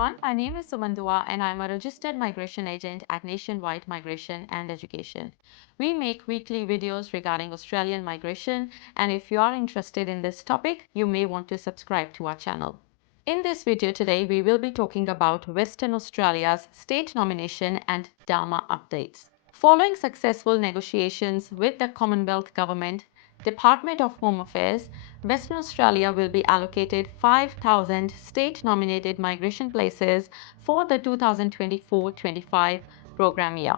everyone, my name is Suman and I'm a registered migration agent at Nationwide Migration and Education. We make weekly videos regarding Australian migration, and if you are interested in this topic, you may want to subscribe to our channel. In this video today, we will be talking about Western Australia's state nomination and DAMA updates. Following successful negotiations with the Commonwealth Government, Department of Home Affairs, Western Australia will be allocated 5,000 state-nominated migration places for the 2024-25 program year.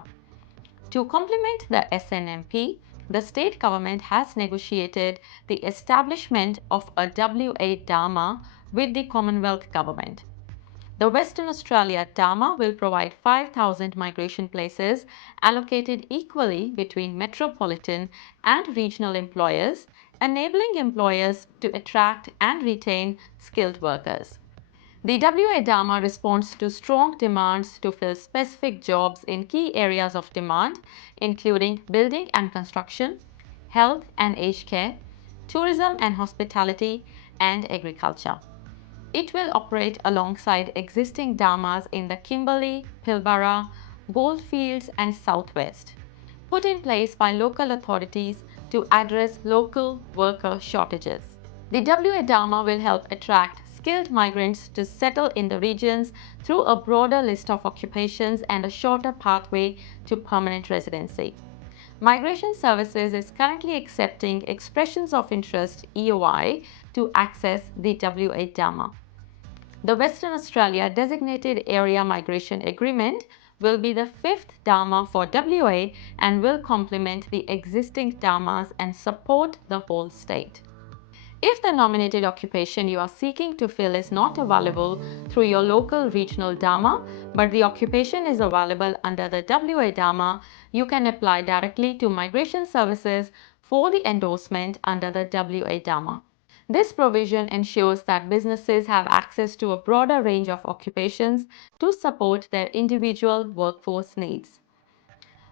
To complement the SNMP, the state government has negotiated the establishment of a WA DAMA with the Commonwealth Government. The Western Australia DAMA will provide 5,000 migration places allocated equally between metropolitan and regional employers, enabling employers to attract and retain skilled workers. The WA DAMA responds to strong demands to fill specific jobs in key areas of demand, including building and construction, health and aged care, tourism and hospitality, and agriculture. It will operate alongside existing DAMAs in the Kimberley, Pilbara, Goldfields and Southwest, put in place by local authorities to address local worker shortages. The WA DAMA will help attract skilled migrants to settle in the regions through a broader list of occupations and a shorter pathway to permanent residency. Migration Services is currently accepting expressions of interest (EOI) to access the WA DAMA. The Western Australia Designated Area Migration Agreement will be the fifth DAMA for WA and will complement the existing DAMAs and support the whole state. If the nominated occupation you are seeking to fill is not available through your local regional DAMA, but the occupation is available under the WA DAMA, you can apply directly to Migration Services for the endorsement under the WA DAMA. This provision ensures that businesses have access to a broader range of occupations to support their individual workforce needs.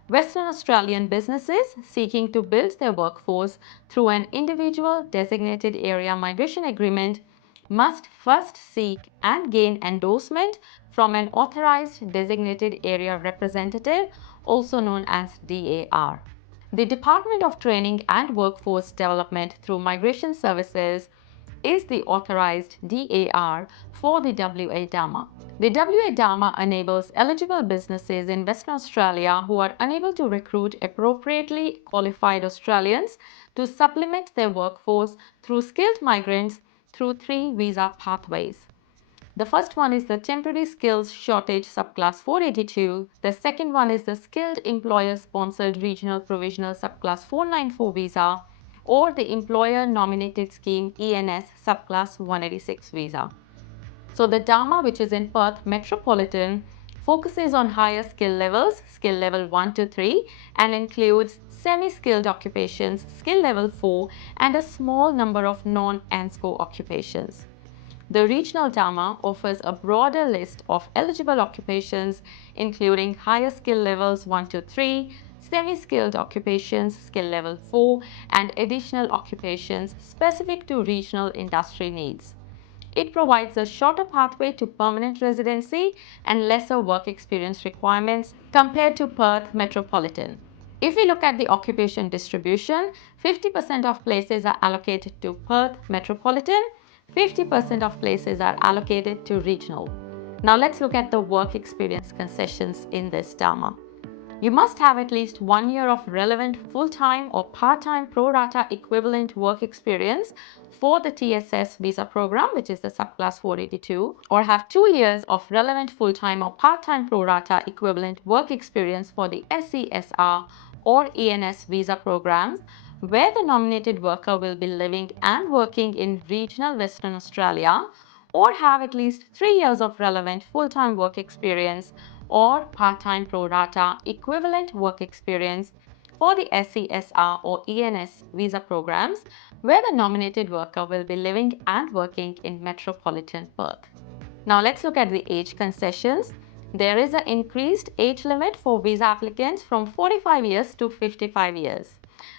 Western Australian businesses seeking to build their workforce through an individual designated area migration agreement must first seek and gain endorsement from an authorized designated area representative, also known as DAR. The Department of Training and Workforce Development through Migration Services is the authorized DAR for the WA DAMA. The WA DAMA enables eligible businesses in Western Australia who are unable to recruit appropriately qualified Australians to supplement their workforce through skilled migrants through three visa pathways. The first one is the Temporary Skills Shortage Subclass 482. The second one is the Skilled Employer Sponsored Regional Provisional Subclass 494 visa, or the Employer Nominated Scheme ENS Subclass 186 visa. So the DAMA, which is in Perth Metropolitan, focuses on higher skill levels, skill level 1 to 3, and includes semi-skilled occupations, skill level 4, and a small number of non-ANSCO occupations. The regional DAMA offers a broader list of eligible occupations, including higher skill levels 1 to 3, semi-skilled occupations skill level 4, and additional occupations specific to regional industry needs. It provides a shorter pathway to permanent residency and lesser work experience requirements compared to Perth Metropolitan. If we look at the occupation distribution, 50% of places are allocated to Perth Metropolitan, 50% of places are allocated to regional. Now let's look at the work experience concessions in this DAMA. You must have at least 1 year of relevant full-time or part-time pro-rata equivalent work experience for the TSS visa program, which is the subclass 482, or have 2 years of relevant full-time or part-time pro-rata equivalent work experience for the SESR or ENS visa programs, where the nominated worker will be living and working in regional Western Australia, or have at least 3 years of relevant full-time work experience or part-time pro-rata equivalent work experience for the SESR or ENS visa programs, where the nominated worker will be living and working in metropolitan Perth. Now let's look at the age concessions. There is an increased age limit for visa applicants from 45 years to 55 years.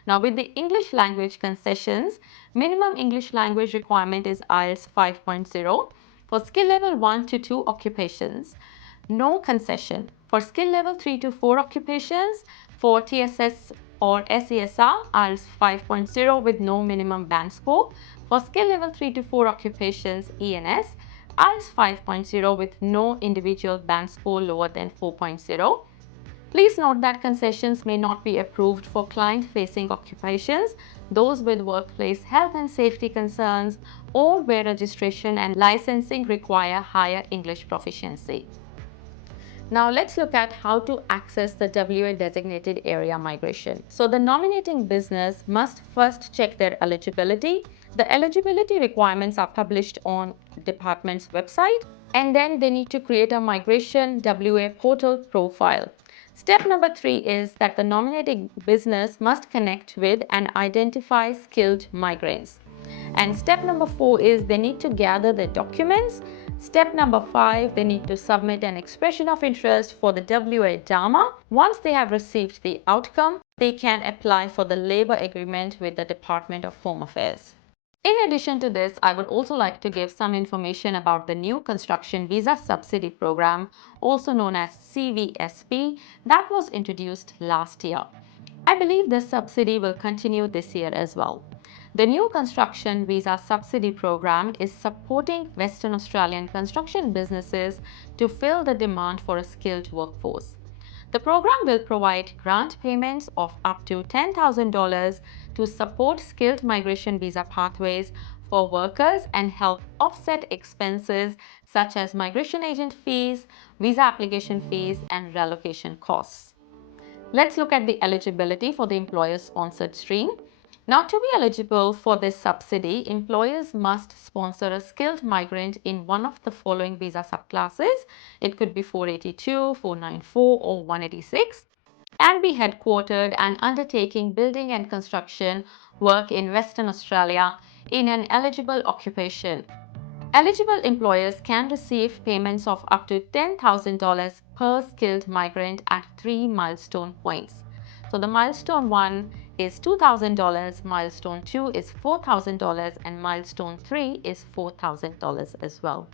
Now with the English language concessions, minimum English language requirement is IELTS 5.0. For skill level 1 to 2 occupations, no concession. For skill level 3 to 4 occupations, for TSS or SESR, 𝐷LS 5.0 with no minimum band score. For skill level 3 to 4 occupations, ENS, 𝐷LS 5.0 with no individual band score lower than 4.0. Please note that concessions may not be approved for client-facing occupations, those with workplace health and safety concerns, or where registration and licensing require higher English proficiency. Now let's look at how to access the WA designated area migration. So the nominating business must first check their eligibility. The eligibility requirements are published on the department's website, and then they need to create a migration WA portal profile. Step number 3 is that the nominating business must connect with and identify skilled migrants. And step number 4 is they need to gather the documents. Step number 5, they need to submit an expression of interest for the WA DAMA. Once they have received the outcome, they can apply for the labor agreement with the Department of Home Affairs. In addition to this, I would also like to give some information about the new construction visa subsidy program, also known as CVSP, that was introduced last year. I believe this subsidy will continue this year as well. The new construction visa subsidy program is supporting Western Australian construction businesses to fill the demand for a skilled workforce. The program will provide grant payments of up to $10,000 to support skilled migration visa pathways for workers and help offset expenses such as migration agent fees, visa application fees, and relocation costs. Let's look at the eligibility for the employer-sponsored stream. Now, to be eligible for this subsidy, employers must sponsor a skilled migrant in one of the following visa subclasses. It could be 482, 494, or 186, and be headquartered and undertaking building and construction work in Western Australia in an eligible occupation. Eligible employers can receive payments of up to $10,000 per skilled migrant at 3 milestone points. So the milestone 1 is $2,000, milestone 2 is $4,000, and milestone 3 is $4,000 as well.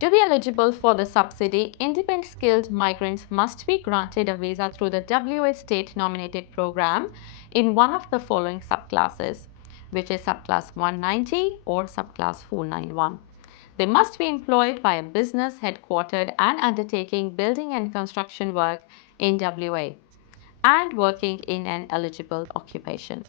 To be eligible for the subsidy, independent skilled migrants must be granted a visa through the WA state nominated program in one of the following subclasses, which is subclass 190 or subclass 491. They must be employed by a business headquartered and undertaking building and construction work in WA and working in an eligible occupation.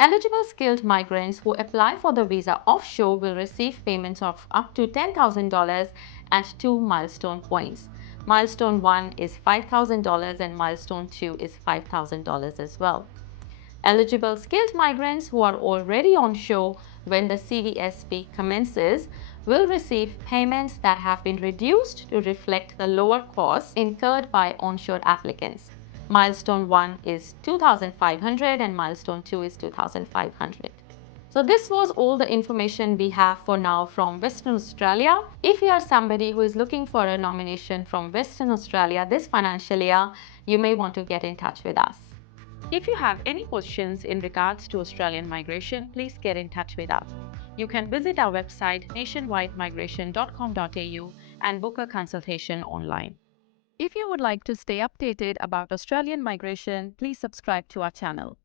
Eligible skilled migrants who apply for the visa offshore will receive payments of up to $10,000 at 2 milestone points. Milestone 1 is $5,000 and milestone 2 is $5,000 as well. Eligible skilled migrants who are already onshore when the CVSP commences will receive payments that have been reduced to reflect the lower costs incurred by onshore applicants. Milestone 1 is 2,500 and milestone 2 is 2,500. So this was all the information we have for now from Western Australia. If you are somebody who is looking for a nomination from Western Australia this financial year, you may want to get in touch with us. If you have any questions in regards to Australian migration, please get in touch with us. You can visit our website nationwidemigration.com.au and book a consultation online. If you would like to stay updated about Australian migration, please subscribe to our channel.